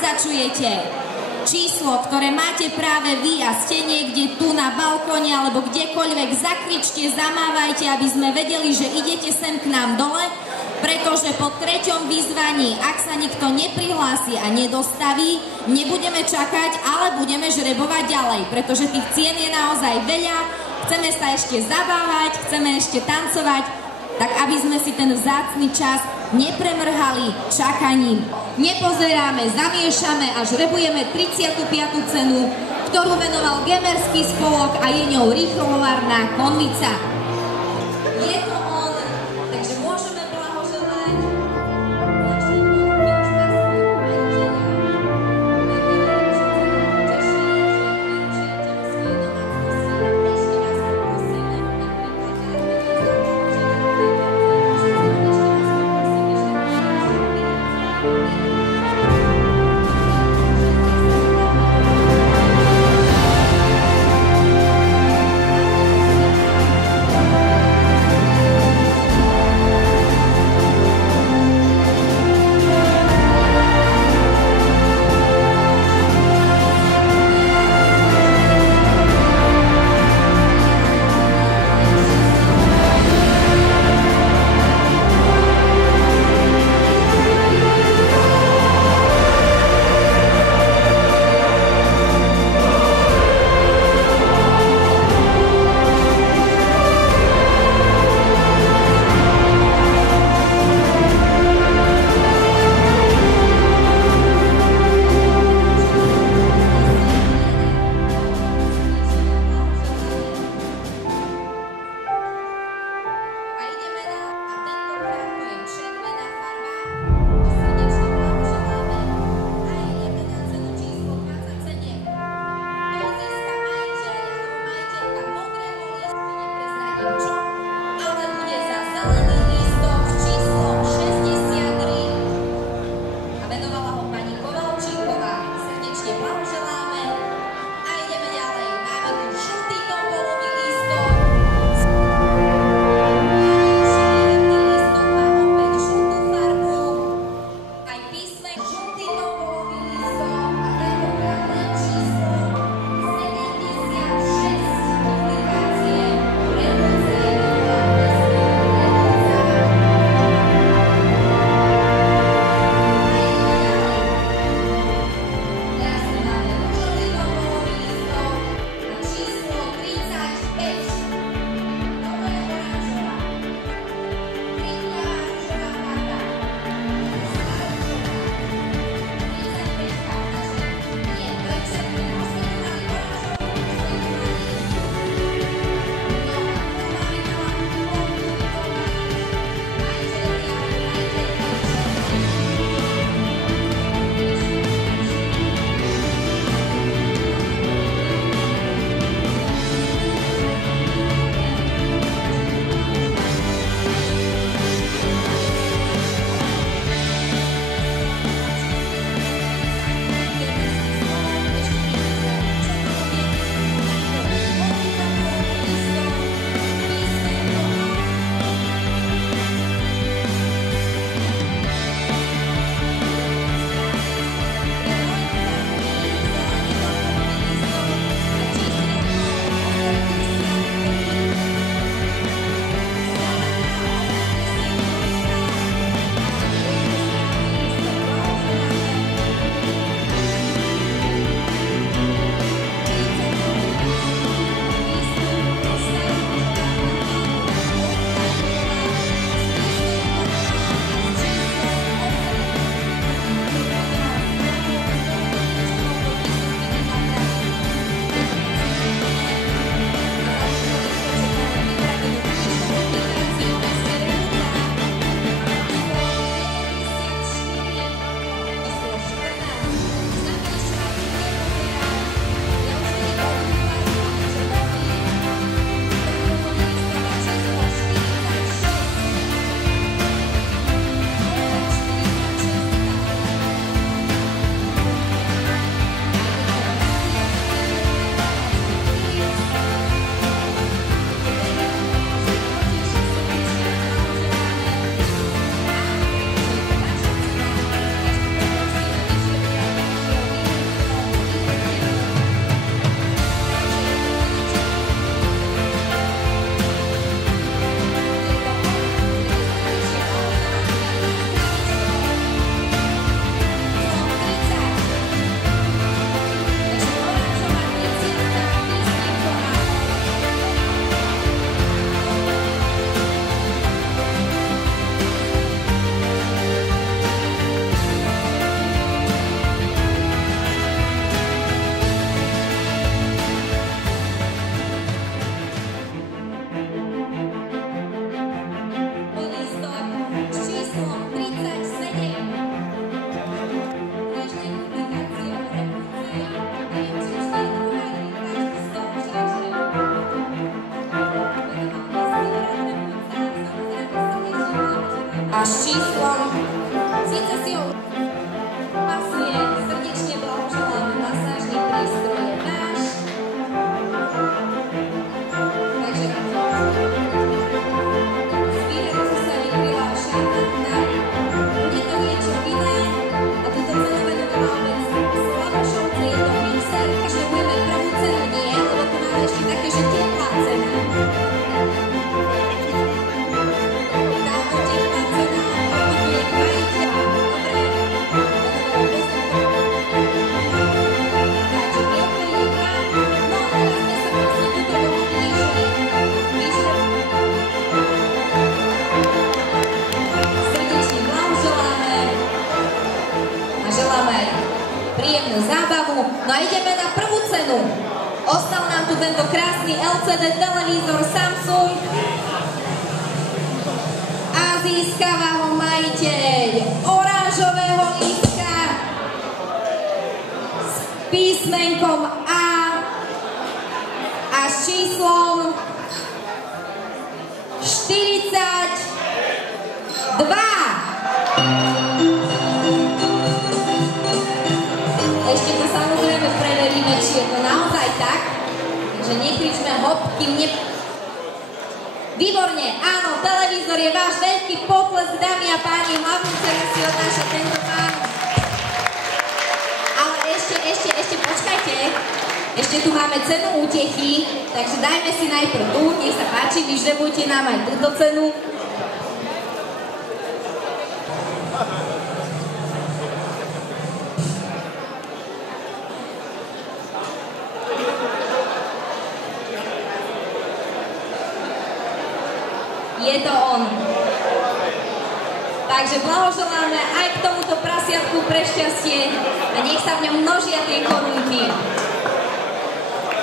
začujete číslo, ktoré máte práve vy a ste niekde tu na balkóne alebo kdekoľvek, zakričte, zamávajte, aby sme vedeli, že idete sem k nám dole, pretože po treťom vyzvaní, ak sa nikto neprihlási a nedostaví, nebudeme čakať, ale budeme žrebovať ďalej, pretože tých cien je naozaj veľa, chceme sa ešte zabávať, chceme ešte tancovať, tak aby sme si ten vzácny čas nepremrhali čakaním. Nepozeráme, zamiešame a žrebujeme 35. cenu, ktorú venoval Gemerský spolok a je ňou rýchlovarná Konvica. Je to on, takže môžeme blahoželať. príjemnú zábavu. No a ideme na prvú cenu. Ostal nám tu tento krásny LCD televízor Samsung a získava ho majiteľ oranžového lístka s písmenkom A a s číslom 42. Ešte to samozrejme preveríme, či je to naozaj tak. Takže nekričme hop, kým Výborne, áno, televízor je váš veľký potlesk, dámy a páni, hlavnú cenu si odnáša tento pán. Ale ešte počkajte. Ešte tu máme cenu útechy, takže dajme si najprv tu, nech sa páči, vyžrebujte nám aj túto cenu. Je to on. Takže blahoželáme aj k tomuto prasiatku pre šťastie a nech sa v ňom množia tie korunky.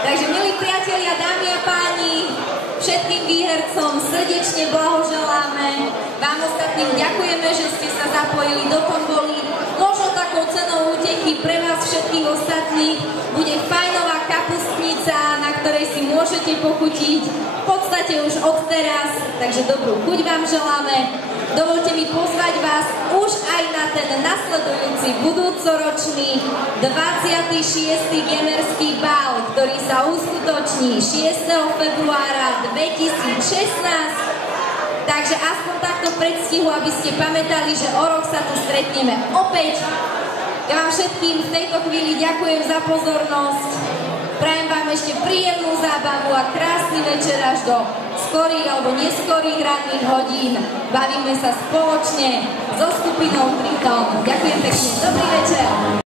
Takže milí priatelia, dámy a páni, všetkým výhercom srdečne blahoželáme. Vám ostatným ďakujeme, že ste sa zapojili do tomboly. Možno takou cenou útechy pre vás všetkých ostatných bude fajnová kapustnica, na ktorej si môžete pochutiť v podstate už od teraz, takže dobrú chuť vám želáme. Dovolte mi pozvať vás už aj na ten nasledujúci budúcoročný 26. Gemerský bál, ktorý sa uskutoční 6. februára 2016. Takže aspoň takto predstihu, aby ste pamätali, že o rok sa tu stretneme opäť. Ja vám všetkým v tejto chvíli ďakujem za pozornosť. Prajem vám ešte príjemnú zábavu a krásny večer až do skorých alebo neskorých ranných hodín. Bavíme sa spoločne so skupinou Triton. Ďakujem pekne. Dobrý večer.